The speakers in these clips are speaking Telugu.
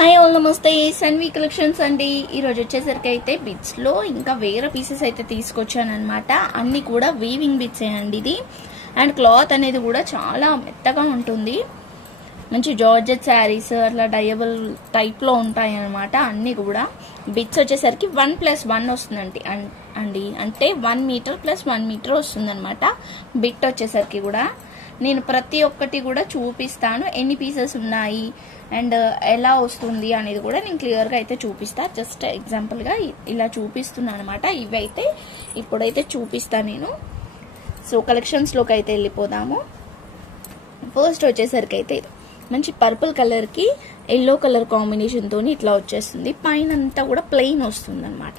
హాయ్ ఆల్ నమస్తే సన్వి కలెక్షన్స్ అండి. ఈరోజు వచ్చేసరికి అయితే బిట్స్ లో ఇంకా వేరే పీసెస్ అయితే తీసుకొచ్చాను అనమాట. అన్ని కూడా వీవింగ్ బిట్స్ అండి ఇది. అండ్ క్లాత్ అనేది కూడా చాలా మెత్తగా ఉంటుంది. మంచి జార్జెట్ శారీస్ అట్లా డయబుల్ టైప్ లో ఉంటాయి అనమాట. అన్ని కూడా బిట్స్ వచ్చేసరికి 1+1 వస్తుందండి అండి, అంటే 1 మీటర్ + 1 మీటర్ వస్తుంది అనమాట. బిట్ వచ్చేసరికి కూడా నేను ప్రతి ఒక్కటి కూడా చూపిస్తాను, ఎన్ని పీసెస్ ఉన్నాయి అండ్ ఎలా వస్తుంది అనేది కూడా నేను క్లియర్గా అయితే చూపిస్తా. జస్ట్ ఎగ్జాంపుల్గా ఇలా చూపిస్తున్నాను అనమాట. ఇవైతే ఇప్పుడైతే చూపిస్తాను నేను. సో కలెక్షన్స్లోకి అయితే వెళ్ళిపోదాము. ఫస్ట్ వచ్చేసరికి అయితే మంచి పర్పుల్ కలర్కి ఎల్లో కలర్ కాంబినేషన్తో ఇట్లా వచ్చేస్తుంది. పైన అంతా కూడా ప్లెయిన్ వస్తుంది అనమాట.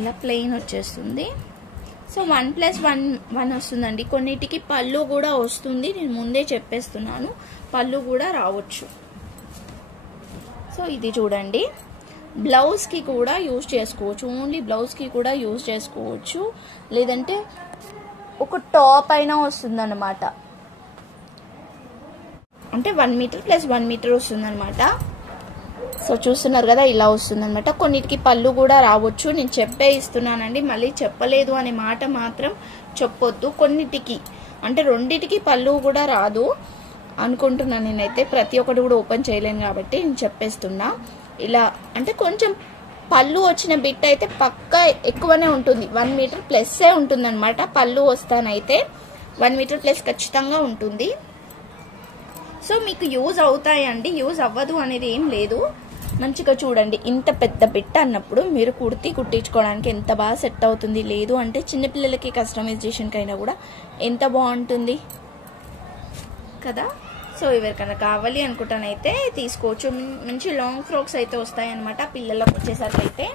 ఇలా ప్లెయిన్ వచ్చేస్తుంది. సో 1+1 వస్తుందండి. కొన్నిటికి పళ్ళు కూడా వస్తుంది, నేను ముందే చెప్పేస్తున్నాను, పళ్ళు కూడా రావచ్చు. సో ఇది చూడండి, బ్లౌజ్కి కూడా యూజ్ చేసుకోవచ్చు, ఓన్లీ బ్లౌజ్కి కూడా యూజ్ చేసుకోవచ్చు, లేదంటే ఒక టాప్ అయినా వస్తుంది అనమాట. అంటే 1 మీటర్ + 1 మీటర్ వస్తుంది అనమాట. సో చూస్తున్నారు కదా, ఇలా వస్తుంది అనమాట. కొన్నిటికి పళ్ళు కూడా రావచ్చు, నేను చెప్పే ఇస్తున్నానండి, మళ్ళీ చెప్పలేదు అనే మాట మాత్రం చెప్పొద్దు. కొన్నిటికి అంటే రెండిటికి పళ్ళు కూడా రాదు అనుకుంటున్నాను నేనైతే. ప్రతి ఒక్కటి కూడా ఓపెన్ చేయలేను కాబట్టి నేను చెప్పేస్తున్నా. ఇలా అంటే కొంచెం పళ్ళు వచ్చిన బిట్ అయితే పక్కా ఎక్కువనే ఉంటుంది, 1 మీటర్ ప్లస్సే ఉంటుంది అనమాట. పళ్ళు వస్తానైతే 1 మీటర్ ప్లస్ ఖచ్చితంగా ఉంటుంది. సో మీకు యూజ్ అవుతాయండి, యూజ్ అవ్వదు అనేది ఏం లేదు. మంచిగా చూడండి, ఇంత పెద్ద బిట్ అన్నప్పుడు మీరు కుర్తీ కుట్టించుకోవడానికి ఎంత బాగా సెట్ అవుతుంది. లేదు అంటే చిన్నపిల్లలకి కస్టమైజేషన్కైనా కూడా ఎంత బాగుంటుంది కదా. సో ఎవరికైనా కావాలి అనుకుంటానైతే తీసుకోవచ్చు. మంచి లాంగ్ ఫ్రాక్స్ అయితే వస్తాయి అనమాట పిల్లలకు వచ్చేసరికి అయితే.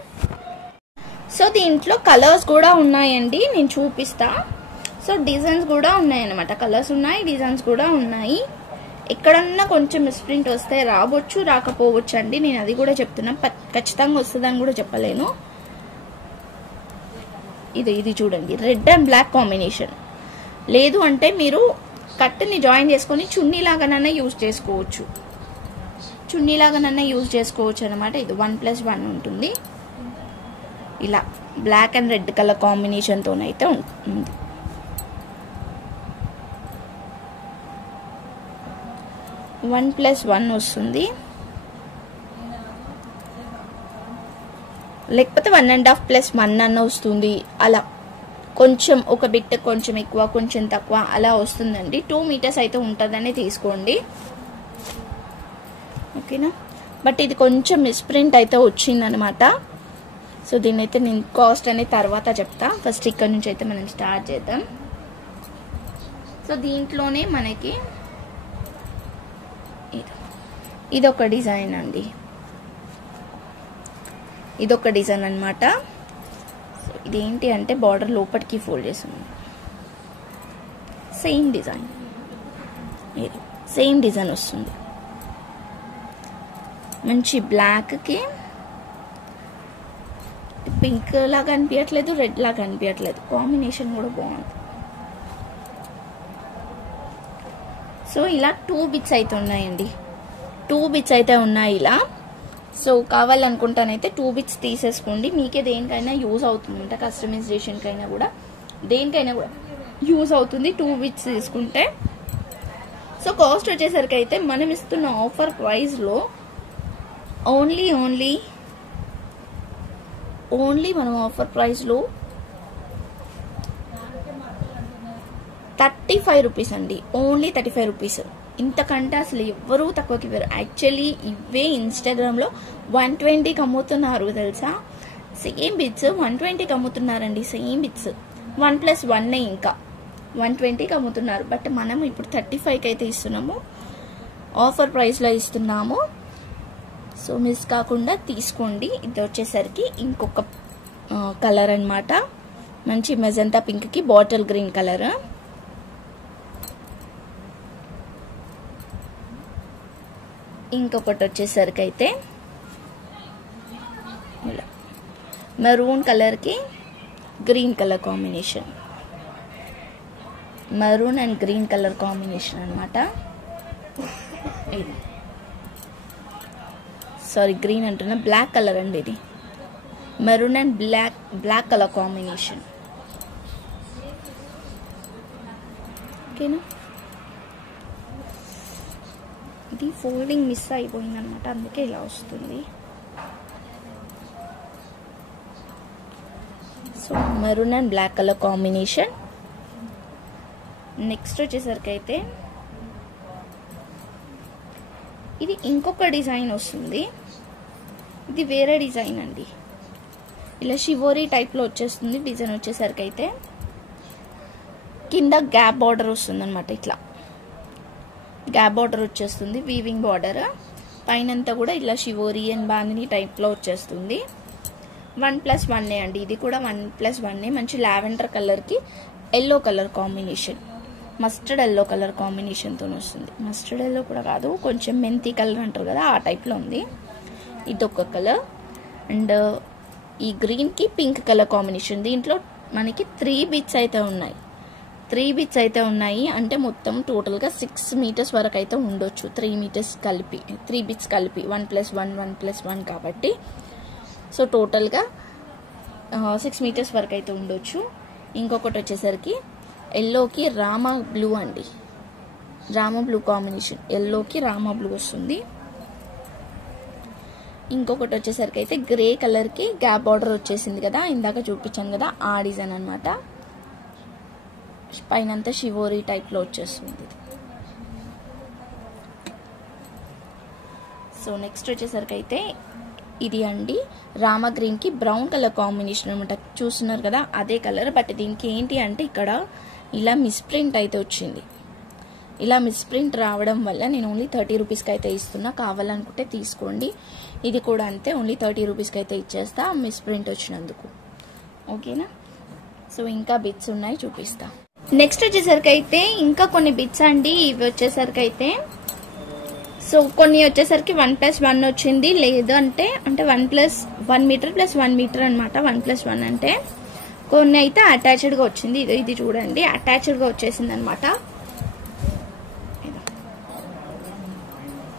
సో దీంట్లో కలర్స్ కూడా ఉన్నాయండి, నేను చూపిస్తా. సో డిజైన్స్ కూడా ఉన్నాయి అనమాట. కలర్స్ ఉన్నాయి, డిజైన్స్ కూడా ఉన్నాయి. ఎక్కడన్నా కొంచెం మిస్ప్రింట్ వస్తే రావచ్చు, రాకపోవచ్చు అండి, నేను అది కూడా చెప్తున్నా. ఖచ్చితంగా వస్తుందని కూడా చెప్పలేను. ఇది చూడండి, రెడ్ అండ్ బ్లాక్ కాంబినేషన్. లేదు అంటే మీరు కట్టుని జాయిన్ చేసుకొని చున్నీలాగానన్నా యూజ్ చేసుకోవచ్చు, అనమాట. ఇది 1+1 ఉంటుంది. ఇలా బ్లాక్ అండ్ రెడ్ కలర్ కాంబినేషన్తోనైతే ఉంటుంది. 1+1 వస్తుంది, లేకపోతే 1.5+1 అన్న వస్తుంది. అలా కొంచెం ఒక బిట్ కొంచెం ఎక్కువ కొంచెం తక్కువ అలా వస్తుందండి. 2 మీటర్స్ అయితే ఉంటుందని తీసుకోండి, ఓకేనా. బట్ ఇది కొంచెం మిస్ప్రింట్ అయితే వచ్చిందనమాట. సో దీన్ని అయితే నేను కాస్ట్ అనేది తర్వాత చెప్తా. ఫస్ట్ ఇక్కడ నుంచి అయితే మనం స్టార్ట్ చేద్దాం. సో దీంట్లోనే మనకి ఇదొక డిజైన్ అండి, ఇదొక డిజైన్ అనమాట. సో ఇదేంటి అంటే బార్డర్ లోపలికి ఫోల్డ్ చేస్తున్నాం. సేమ్ డిజైన్ వస్తుంది. మంచి బ్లాక్కి పింక్ లాగా అనిపించట్లేదు, రెడ్ లాగా అనిపించట్లేదు, కాంబినేషన్ కూడా బాగుంది. సో ఇలా 2 బిట్స్ అయితే ఉన్నాయండి, 2 బిట్స్ అయితే ఉన్నాయి ఇలా. సో కావాలనుకుంటానైతే 2 బిట్స్ తీసేసుకోండి. మీకే దేనికైనా యూజ్ అవుతుంది, కస్టమైజేషన్కైనా కూడా దేనికైనా కూడా యూజ్ అవుతుంది 2 బిట్స్ తీసుకుంటే. సో కాస్ట్ వచ్చేసరికి అయితే మనం ఇస్తున్న ఆఫర్ ప్రైస్లో ఓన్లీ మనం ఆఫర్ ప్రైస్లో 35 రూపీస్ అండి, ఓన్లీ 35 రూపీస్. ఇంతకంటే అసలు ఎవ్వరూ తక్కువకి ఇవ్వరు. యాక్చువల్లీ ఇవే ఇన్స్టాగ్రామ్లో 120కి అమ్ముతున్నారు తెలుసా. సేమ్ బిట్స్ 120కి అమ్ముతున్నారండి, సేమ్ బిట్స్ 1+1 ఇంకా 120కి అమ్ముతున్నారు. బట్ మనం ఇప్పుడు 35కి అయితే ఇస్తున్నాము, ఆఫర్ ప్రైస్లో ఇస్తున్నాము. సో మిస్ కాకుండా తీసుకోండి. ఇది వచ్చేసరికి ఇంకొక కలర్ అనమాట, మంచి మెజంతా పింక్కి బాటిల్ గ్రీన్ కలర్. ఇంకొకటి వచ్చేసరికి అయితే ఇలా మెరూన్ కలర్కి green colour combination, maroon and green colour combination అనమాట. సారీ గ్రీన్ అంటున్నా, బ్లాక్ కలర్ అండి. ఇది maroon and black colour combination. ఓకేనా, ఇది ఫోల్డింగ్ మిస్ అయిపోయింది అనమాట, అందుకే ఇలా వస్తుంది. So maroon and black colour combination. Next వచ్చేసరికి అయితే ఇది ఇంకొక డిజైన్ వస్తుంది. ఇది వేరే డిజైన్ అండి, ఇలా షివోరీ టైప్లో వచ్చేస్తుంది. డిజైన్ వచ్చేసరికి అయితే కింద గ్యాప్ బార్డర్ వస్తుంది అనమాట, ఇట్లా గ్యాప్ బార్డర్ వచ్చేస్తుంది, వీవింగ్ బార్డర్. పైనంతా కూడా ఇలా షివోరీ అండ్ బాందిని టైప్లో వచ్చేస్తుంది. 1+1 అండి, ఇది కూడా 1+1. మంచి లావెండర్ కలర్కి yellow colour combination, mustard yellow colour కాంబినేషన్తో వస్తుంది. మస్టర్డ్ ఎల్లో కూడా కాదు, కొంచెం మెంతి కలర్ అంటారు కదా, ఆ టైప్లో ఉంది. ఇదొక కలర్. అండ్ ఈ గ్రీన్కి పింక్ కలర్ కాంబినేషన్. దీంట్లో మనకి 3 బిట్స్ అయితే ఉన్నాయి. 3 బిట్స్ అయితే ఉన్నాయి అంటే మొత్తం టోటల్గా 6 మీటర్స్ వరకు అయితే ఉండొచ్చు. 3 మీటర్స్ కలిపి, 3 బిట్స్ కలిపి 1+1 1+1 కాబట్టి. సో టోటల్గా 6 మీటర్స్ వరకు అయితే ఉండొచ్చు. ఇంకొకటి వచ్చేసరికి ఎల్లోకి రామా బ్లూ అండి, రామా బ్లూ కాంబినేషన్. ఎల్లోకి రామా బ్లూ వస్తుంది. ఇంకొకటి వచ్చేసరికి అయితే గ్రే కలర్కి గ్యాప్ బార్డర్ వచ్చేసింది కదా, ఇందాక చూపించాను కదా, ఆ డిజైన్ అనమాట. పైనంతా షివోరీ టైప్లో వచ్చేస్తుంది. సో నెక్స్ట్ వచ్చేసరికి అయితే ఇది అండి రామా గ్రీన్కి బ్రౌన్ కలర్ కాంబినేషన్ అనమాట. చూస్తున్నారు కదా, అదే కలర్. బట్ దీనికి ఏంటి అంటే ఇక్కడ ఇలా మిస్ప్రింట్ అయితే వచ్చింది. ఇలా మిస్ప్రింట్ రావడం వల్ల నేను ఓన్లీ 30 రూపీస్కి అయితే ఇస్తున్నా, కావాలనుకుంటే తీసుకోండి. ఇది కూడా అంతే, ఓన్లీ 30 రూపీస్కి అయితే ఇచ్చేస్తా మిస్ప్రింట్ వచ్చినందుకు. ఓకేనా, సో ఇంకా బిట్స్ ఉన్నాయి, చూపిస్తా. నెక్స్ట్ వచ్చేసరికి అయితే ఇంకా కొన్ని బిట్స్ అండి. ఇవి వచ్చేసరికి అయితే సో కొన్ని వచ్చేసరికి 1+1 వచ్చింది, లేదు అంటే 1 మీటర్ + 1 మీటర్ అనమాట. 1+1 అంటే కొన్ని అయితే అటాచ్డ్గా వచ్చింది. ఇది చూడండి, అటాచ్డ్గా వచ్చేసింది అనమాట.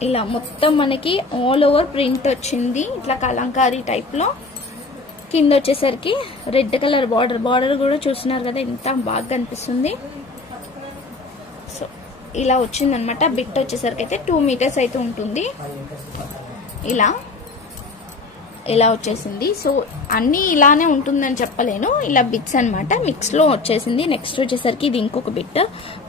ఇలా మొత్తం మనకి ఆల్ ఓవర్ ప్రింట్ వచ్చింది, ఇట్లా కలంకారీ టైప్లో. కింద వచ్చేసరికి రెడ్ కలర్ బార్డర్ కూడా చూస్తున్నారు కదా, ఎంత బాగా కనిపిస్తుంది. సో ఇలా వచ్చింది అనమాట. బిట్ వచ్చేసరికి అయితే 2 మీటర్స్ అయితే ఉంటుంది. ఇలా వచ్చేసింది. సో అన్నీ ఇలానే ఉంటుందని చెప్పలేను, ఇలా బిట్స్ అనమాట, మిక్స్లో వచ్చేసింది. నెక్స్ట్ వచ్చేసరికి ఇది ఇంకొక బిట్,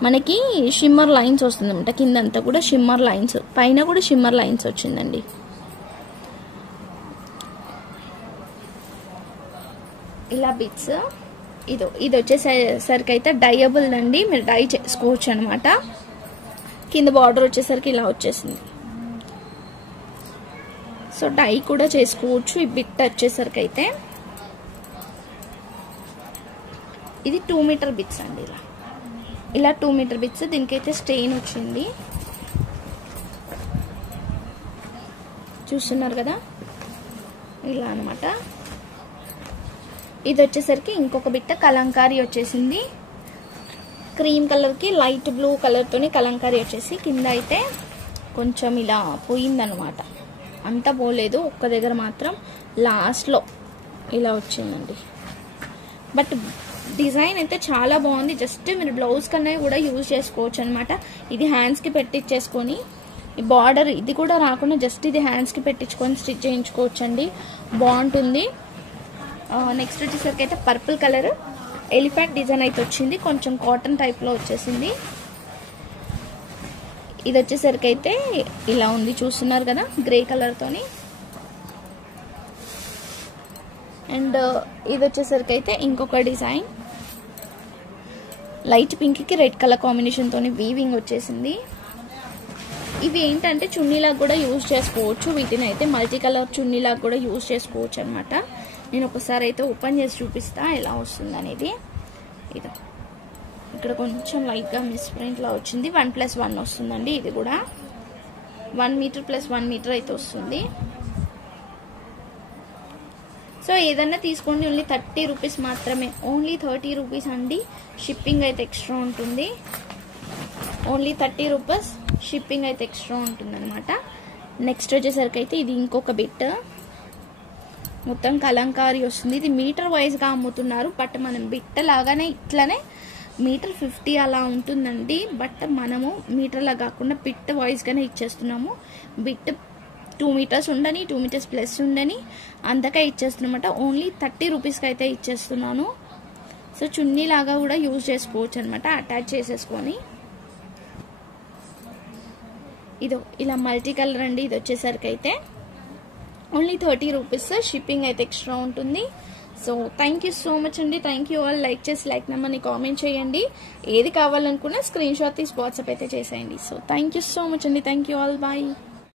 మనకి షిమ్మర్ లైన్స్ వస్తుంది అనమాట. కిందంతా కూడా షిమ్మర్ లైన్స్, పైన కూడా షిమ్మర్ లైన్స్ వచ్చిందండి. ఇలా బిట్స్. ఇది వచ్చేసరికి అయితే డైయబుల్ అండి, మీరు డై చేసుకోవచ్చు అనమాట. కింద బార్డర్ వచ్చేసరికి ఇలా వచ్చేసింది. సో డై కూడా చేసుకోవచ్చు. ఈ బిట్ వచ్చేసరికి అయితే ఇది 2 మీటర్ బిట్స్ అండి. ఇలా 2 మీటర్ బిట్స్. దీనికైతే స్టెయిన్ వచ్చింది, చూస్తున్నారు కదా, ఇలా అనమాట. ఇది వచ్చేసరికి ఇంకొక బిట్ట కలంకారీ వచ్చేసింది. క్రీమ్ కలర్కి లైట్ బ్లూ కలర్తోని కలంకారీ వచ్చేసి కింద అయితే కొంచెం ఇలా పోయిందనమాట, అంతా పోలేదు, ఒక్క దగ్గర మాత్రం లాస్ట్లో ఇలా వచ్చిందండి. బట్ డిజైన్ అయితే చాలా బాగుంది. జస్ట్ మీరు బ్లౌజ్ కన్నా కూడా యూజ్ చేసుకోవచ్చు అనమాట. ఇది హ్యాండ్స్కి పెట్టించేసుకొని, ఈ బార్డర్ ఇది కూడా రాకుండా జస్ట్ ఇది హ్యాండ్స్కి పెట్టించుకొని స్టిచ్ చేయించుకోవచ్చు అండి, బాగుంటుంది. నెక్స్ట్ వచ్చేసరికి అయితే పర్పుల్ కలర్ ఎలిఫెంట్ డిజైన్ అయితే వచ్చింది, కొంచెం కాటన్ టైప్లో వచ్చేసింది. ఇది వచ్చేసరికి అయితే ఇలా ఉంది, చూస్తున్నారు కదా, గ్రే కలర్తోని. అండ్ ఇది వచ్చేసరికి అయితే ఇంకొక డిజైన్, లైట్ పింక్కి రెడ్ కలర్ కాంబినేషన్తోని వీవింగ్ వచ్చేసింది. ఇవి ఏంటంటే చున్నీలాగా కూడా యూజ్ చేసుకోవచ్చు, వీటిని అయితే మల్టీ కలర్ చున్నీలాగా కూడా యూజ్ చేసుకోవచ్చు అనమాట. నేను ఒకసారి అయితే ఓపెన్ చేసి చూపిస్తా ఎలా వస్తుంది అనేది. ఇది ఇక్కడ కొంచెం లైట్గా మిస్ప్రింట్లా వచ్చింది. 1+1 వస్తుందండి. ఇది కూడా 1 మీటర్ + 1 మీటర్ అయితే వస్తుంది. సో ఏదన్నా తీసుకోండి, ఓన్లీ 30 రూపీస్ మాత్రమే, ఓన్లీ 30 రూపీస్ అండి. షిప్పింగ్ అయితే ఎక్స్ట్రా ఉంటుంది, ఓన్లీ 30 రూపీస్ షిప్పింగ్ అయితే ఎక్స్ట్రా ఉంటుంది అనమాట. నెక్స్ట్ వచ్చేసరికి అయితే ఇది ఇంకొక బిట్, మొత్తం కలంకారీ వస్తుంది. ఇది మీటర్ వైజ్గా అమ్ముతున్నారు, బట్ మనం బిట్ లాగానే ఇట్లానే మీటర్ 50 అలా ఉంటుందండి. బట్ మనము మీటర్లా కాకుండా బిట్ వైజ్గానే ఇచ్చేస్తున్నాము. బిట్ 2 మీటర్స్ ఉండని, 2 మీటర్స్ ప్లస్ ఉండని అంతకే ఇచ్చేస్తున్నమాట. ఓన్లీ 30 రూపీస్కి అయితే ఇచ్చేస్తున్నాను. సో చున్నీ లాగా కూడా యూజ్ చేసుకోవచ్చు అనమాట, అటాచ్ చేసేసుకొని. ఇదో ఇలా మల్టీ కలర్ అండి. ఇది వచ్చేసరికి అయితే ఓన్లీ 30 రూపీస్, షిప్పింగ్ అయితే ఎక్స్ట్రా ఉంటుంది. So thank you so much అండి. Thank you all. లైక్ చేసి లైక్ నెంబర్ని కామెంట్ చేయండి. ఏది కావాలనుకున్నా స్క్రీన్ షాట్ తీసి వాట్సాప్ అయితే చేసేయండి. So thank you so much అండి. Thank you all. బాయ్.